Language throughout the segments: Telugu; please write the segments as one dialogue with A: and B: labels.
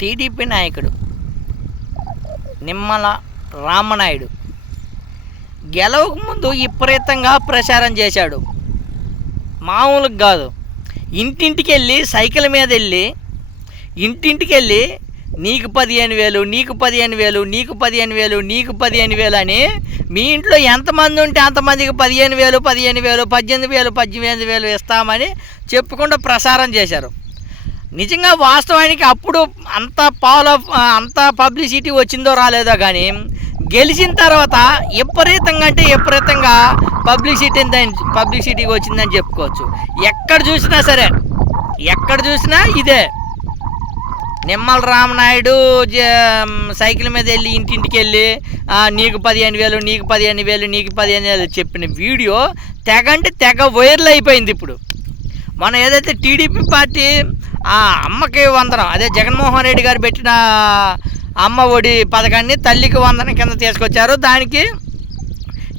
A: టీడీపీ నాయకుడు నిమ్మల రామనాయుడు. గెలవక ముందు విపరీతంగా ప్రచారం చేశాడు. మామూలుగా కాదు. ఇంటింటికి వెళ్ళి సైకిల్ మీద వెళ్ళి ఇంటింటికి వెళ్ళి నీకు పదిహేను వేలు నీకు పదిహేను వేలు నీకు పదిహేను వేలు నీకు పదిహేను వేలు అని మీ ఇంట్లో ఎంతమంది ఉంటే అంతమందికి పదిహేను వేలు పదిహేను వేలు పద్దెనిమిది వేలు పద్దెనిమిది వేలు ఇస్తామని చెప్పుకుంటూ ప్రసారం చేశారు. నిజంగా వాస్తవానికి అప్పుడు అంత పాలో అంత పబ్లిసిటీ వచ్చిందో రాలేదో కానీ గెలిచిన తర్వాత విపరీతంగా అంటే విపరీతంగా పబ్లిసిటీ పబ్లిసిటీ వచ్చిందని చెప్పుకోవచ్చు. ఎక్కడ చూసినా సరే ఎక్కడ చూసినా ఇదే. నిమ్మల రామనాయుడు జ- సైకిల్ మీద వెళ్ళి ఇంటింటికి వెళ్ళి నీకు పదిహేను వేలు నీకు పదిహేను వేలు నీకు పదిహేను వేలు చెప్పిన వీడియో తెగ అంటే తెగ వైరల్ అయిపోయింది ఇప్పుడు. మనం ఏదైతే టీడీపీ పార్టీ ఆ అమ్మకి వందనం. అదే జగన్మోహన్ రెడ్డి గారు పెట్టిన అమ్మ ఒడి పథకాన్ని తల్లికి వందనం కింద తీసుకొచ్చారు. దానికి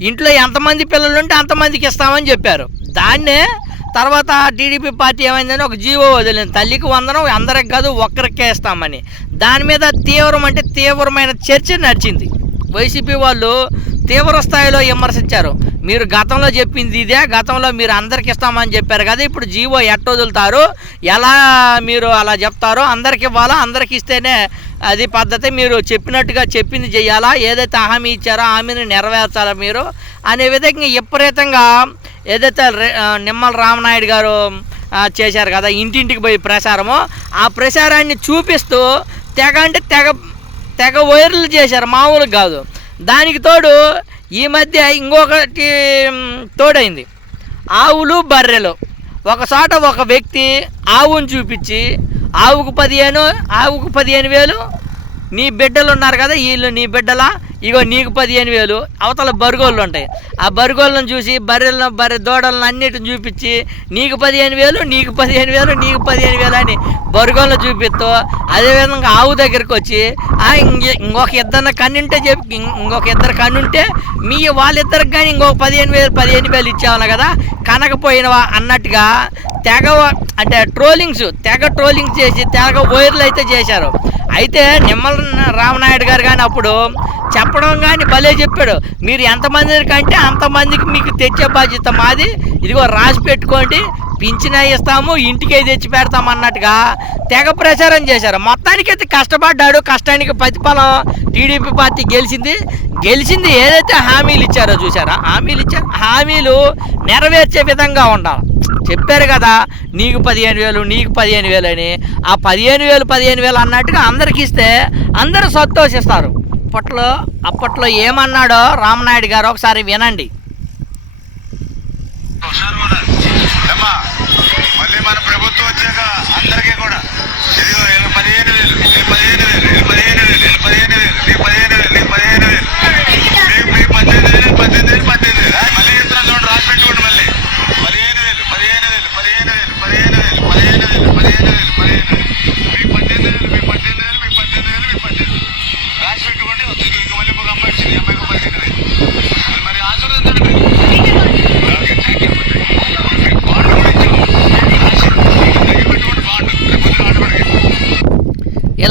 A: ఇంట్లో ఎంతమంది పిల్లలు ఉంటే అంతమందికి ఇస్తామని చెప్పారు. దాన్నే తర్వాత టీడీపీ పార్టీ ఏమైందని ఒక జీవో వదిలింది. తల్లికి వందనం అందరికి కాదు ఒక్కరికే ఇస్తామని. దాని మీద తీవ్రం అంటే తీవ్రమైన చర్చ నడిచింది. వైసీపీ వాళ్ళు తీవ్ర స్థాయిలో విమర్శించారు. మీరు గతంలో చెప్పింది ఇదే గతంలో మీరు అందరికి ఇస్తామని చెప్పారు కదా ఇప్పుడు జీవో ఎట్ట వదులుతారు? ఎలా మీరు అలా చెప్తారో అందరికి ఇవ్వాలా? అందరికి ఇస్తేనే అది పద్ధతి మీరు చెప్పినట్టుగా చెప్పింది చేయాలా? ఏదైతే హామీ ఇచ్చారో హామీని నెరవేర్చాలా మీరు? అనే విధంగా విపరీతంగా ఏదైతే నిమ్మల రామనాయుడు గారు చేశారు కదా ఇంటింటికి పోయి ప్రచారము ఆ ప్రచారాన్ని చూపిస్తూ తెగ అంటే తెగ తెగ వైరల్ చేశారు మామూలుగా కాదు. దానికి తోడు ఈ మధ్య ఇంకొకటి తోడైంది. ఆవులు బర్రెలు. ఒక చోట ఒక వ్యక్తి ఆవును చూపించి ఆవుకు పదిహేను ఆవుకు పదిహేను వేలు నీ బిడ్డలు ఉన్నారు కదా వీళ్ళు నీ బిడ్డలా ఇగో నీకు పదిహేను వేలు అవతల బరుగోళ్ళు ఉంటాయి. ఆ బరుగోళ్ళను చూసి బర్రెలను బర్రె దూడలను అన్నిటిని చూపించి నీకు పదిహేను వేలు నీకు పదిహేను వేలు నీకు పదిహేను వేలు అని బరుగోళ్ళు చూపిస్తూ అదేవిధంగా ఆవు దగ్గరికి వచ్చి ఇంకొక ఇద్దరు కన్నుంటే చెప్పి ఇం- ఇంకొక ఇద్దరు కన్నుంటే మీ వాళ్ళిద్దరికి కానీ ఇంకొక పదిహేను వేలు పదిహేను వేలు ఇచ్చేవాళ్ళు కదా కనకపోయినవా అన్నట్టుగా తెగ అంటే ట్రోలింగ్స్ తెగ ట్రోలింగ్స్ చేసి తెగ వైర్లు అయితే చేశారు. అయితే నిమ్మల రామనాయుడు గారు కానీ అప్పుడు చెప్పడం కానీ భలే చెప్పాడు. మీరు ఎంతమంది కంటే అంతమందికి మీకు తెచ్చే బాధ్యత మాది. ఇదిగో రాసి పెట్టుకోండి పింఛన ఇస్తాము ఇంటికే తెచ్చి పెడతాం అన్నట్టుగా తెగ ప్రచారం చేశారు. మొత్తానికైతే కష్టపడ్డాడు. కష్టానికి ప్రతిఫలం టీడీపీ పార్టీ గెలిచింది. గెలిచింది ఏదైతే హామీలు ఇచ్చారో చూసారా హామీలు ఇచ్చారు. హామీలు నెరవేర్చే విధంగా ఉండాలి. చెప్పారు కదా నీకు పదిహేను వేలు నీకు పదిహేను వేలు అని. ఆ పదిహేను వేలు పదిహేను వేలు అన్నట్టుగా అందరికి ఇస్తే అందరూ సంతోషిస్తారు. అప్పట్లో అప్పట్లో ఏమన్నాడో రామనాయుడు గారు ఒకసారి వినండి.
B: మళ్ళీ మన ప్రభుత్వం వచ్చాక అందరికీ కూడా.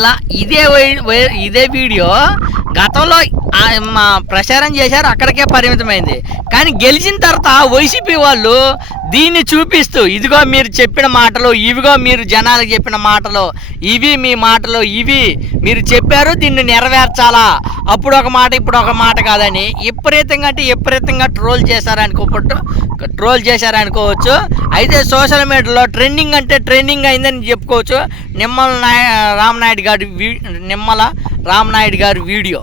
A: ఇలా ఇదే వై- వై- ఇదే వీడియో గతంలో మా ప్రచారం చేశారు అక్కడికే పరిమితమైంది. కానీ గెలిచిన తర్వాత వైసీపీ వాళ్ళు దీన్ని చూపిస్తూ ఇదిగో మీరు చెప్పిన మాటలు ఇవిగో మీరు జనాలకు చెప్పిన మాటలు ఇవి మీ మాటలు ఇవి మీరు చెప్పారు దీన్ని నెరవేర్చాలా? అప్పుడు ఒక మాట ఇప్పుడు ఒక మాట కాదని విపరీతంగా అంటే విపరీతంగా ట్రోల్ చేశారనుకోపట్టు ట్రోల్ చేశారనుకోవచ్చు అయితే సోషల్ మీడియాలో ట్రెండింగ్ అంటే ట్రెండింగ్ అయిందని చెప్పుకోవచ్చు. నిమ్మల నాయ రామనాయుడు గారి వీ నిమ్మల రామనాయుడు గారి వీడియో.